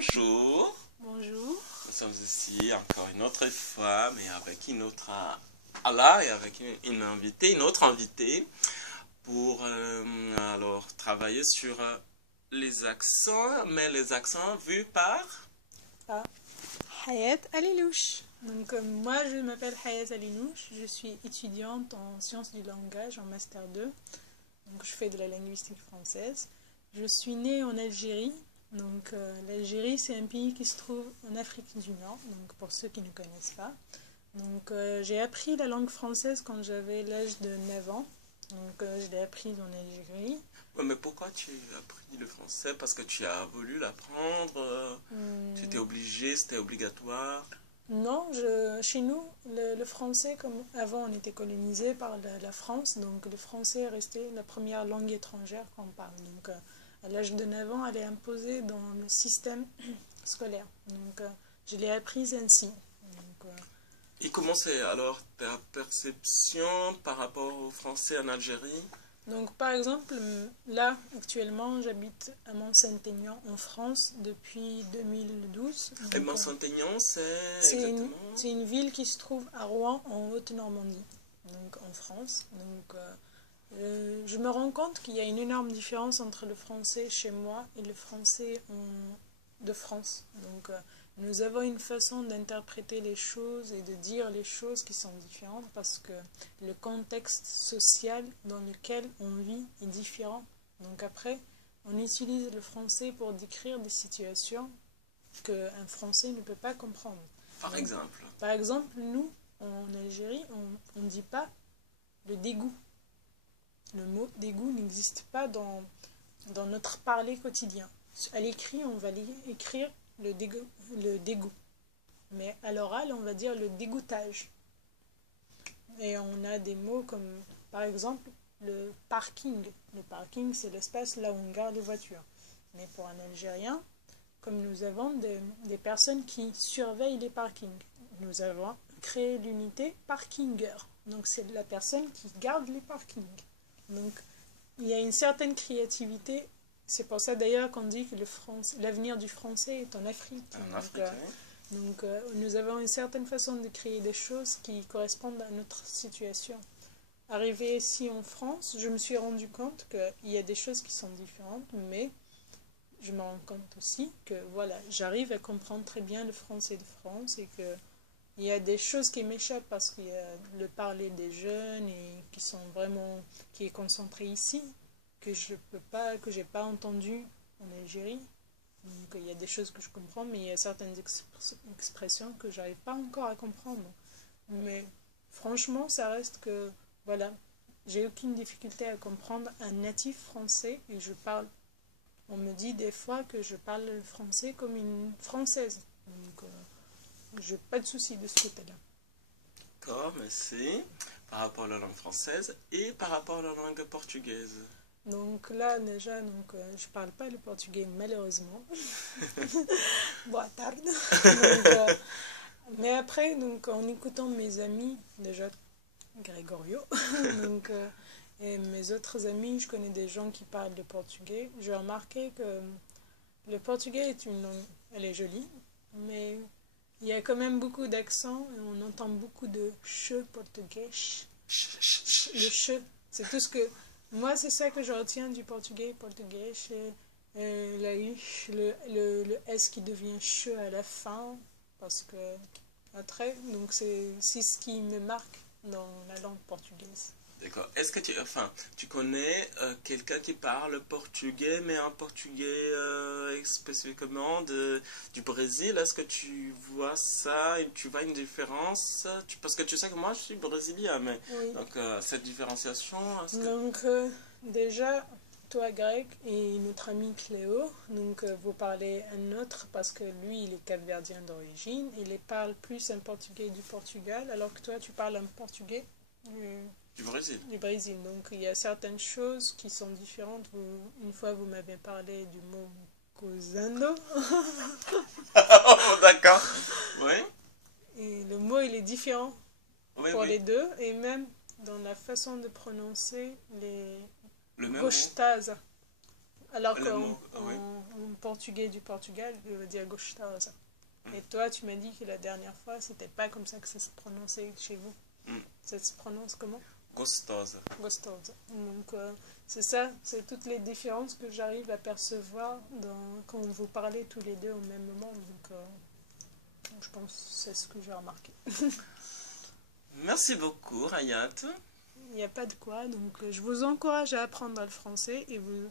Bonjour, Bonjour. nous sommes ici encore une autre fois, mais avec une autre Allah et avec une autre invitée pour alors travailler sur les accents, mais les accents vus par... Hayat Alilouche. Donc moi je m'appelle Hayat Alilouche, je suis étudiante en sciences du langage en master 2. Donc je fais de la linguistique française. Je suis née en Algérie. Donc l'Algérie c'est un pays qui se trouve en Afrique du Nord, donc pour ceux qui ne connaissent pas. Donc j'ai appris la langue française quand j'avais l'âge de 9 ans. Donc je l'ai apprise en Algérie. Ouais, mais pourquoi tu as appris le français? Parce que tu as voulu l'apprendre, tu étais obligé, c'était obligatoire. Non, chez nous, le français, comme avant on était colonisé par la France, donc le français est resté la première langue étrangère qu'on parle. Donc à l'âge de 9 ans, elle est imposée dans le système scolaire. Donc je l'ai apprise ainsi. Donc, Et comment c'est alors ta perception par rapport au français en Algérie? donc par exemple, là actuellement j'habite à Mont-Saint-Aignan en France depuis 2012. Et Donc, Mont-Saint-Aignan, c'est c'est exactement... une ville qui se trouve à Rouen en Haute-Normandie, donc en France. Donc je me rends compte qu'il y a une énorme différence entre le français chez moi et le français de France. Donc nous avons une façon d'interpréter les choses et de dire les choses qui sont différentes parce que le contexte social dans lequel on vit est différent. Donc après, on utilise le français pour décrire des situations qu'un français ne peut pas comprendre. Par Donc, exemple. par exemple, nous, en Algérie, on ne dit pas le dégoût. Le mot dégoût n'existe pas dans notre parler quotidien. À l'écrit, on va écrire le dégoût. Mais à l'oral, on va dire le dégoûtage. Et on a des mots comme, par exemple, le parking. Le parking, c'est l'espace là où on garde les voitures. Mais pour un Algérien, comme nous avons des personnes qui surveillent les parkings, nous avons créé l'unité parkinger. Donc c'est la personne qui garde les parkings. Donc il y a une certaine créativité. C'est pour ça d'ailleurs qu'on dit que l'avenir du français est en Afrique. En Afrique, oui. Donc nous avons une certaine façon de créer des choses qui correspondent à notre situation. Arrivé ici en France, je me suis rendu compte qu'il y a des choses qui sont différentes, mais je me rends compte aussi que voilà, j'arrive à comprendre très bien le français de France et que il y a des choses qui m'échappent parce qu'il y a le parler des jeunes et qui est concentré ici, que j'ai pas entendu en Algérie. Donc il y a des choses que je comprends, mais il y a certaines expressions que j'arrive pas encore à comprendre. Mais franchement, ça reste que voilà, j'ai aucune difficulté à comprendre un natif français et on me dit des fois que je parle le français comme une française. Donc j'ai pas de souci de ce côté-là. D'accord, merci. Par rapport à la langue française et par rapport à la langue portugaise. Donc là déjà, je parle pas le portugais malheureusement. Boa tarde. Donc, mais après, donc en écoutant mes amis, déjà Gregorio, donc et mes autres amis, je connais des gens qui parlent le portugais. J'ai remarqué que le portugais est une langue, elle est jolie, mais il y a quand même beaucoup d'accents et on entend beaucoup de che portugais. Le che, c'est tout ce que... Moi, c'est ça que je retiens du portugais. La ich, le S qui devient che à la fin, parce que après, donc c'est ce qui me marque dans la langue portugaise. D'accord. Est-ce que tu connais quelqu'un qui parle portugais, mais un portugais spécifiquement du Brésil? Est-ce que tu vois ça et tu vois une différence? Parce que tu sais que moi, je suis brésilien, mais Oui. donc cette différenciation... Donc déjà, toi Greg et notre ami Cléo, donc vous parlez un autre parce que lui, il est capverdien d'origine, il parle plus un portugais du Portugal, alors que toi, tu parles un portugais du Brésil. Du Brésil. Donc il y a certaines choses qui sont différentes. Une fois, vous m'avez parlé du mot cosano. Oh, d'accord. Oui. Et le mot, il est différent pour Oui. les deux. Et même dans la façon de prononcer les le même gostaza. Alors Le qu'en mot, oui. en portugais du Portugal, je veux dire gostosa. Et toi, tu m'as dit que la dernière fois, c'était pas comme ça que ça se prononçait chez vous. Mm. Ça se prononce comment? Gostosa. Gostosa. Donc, c'est ça, c'est toutes les différences que j'arrive à percevoir quand vous parlez tous les deux au même moment. Donc, je pense que c'est ce que j'ai remarqué. Merci beaucoup, Hayat. Il n'y a pas de quoi, donc je vous encourage à apprendre le français et il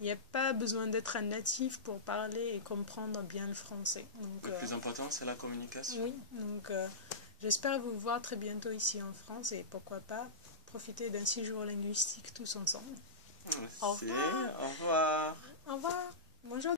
n'y a pas besoin d'être un natif pour parler et comprendre bien le français. Donc, Le plus important, c'est la communication. oui, donc j'espère vous voir très bientôt ici en France et pourquoi pas profiter d'un séjour linguistique tous ensemble. Merci. Au revoir. Au revoir. Au revoir. Bonjour.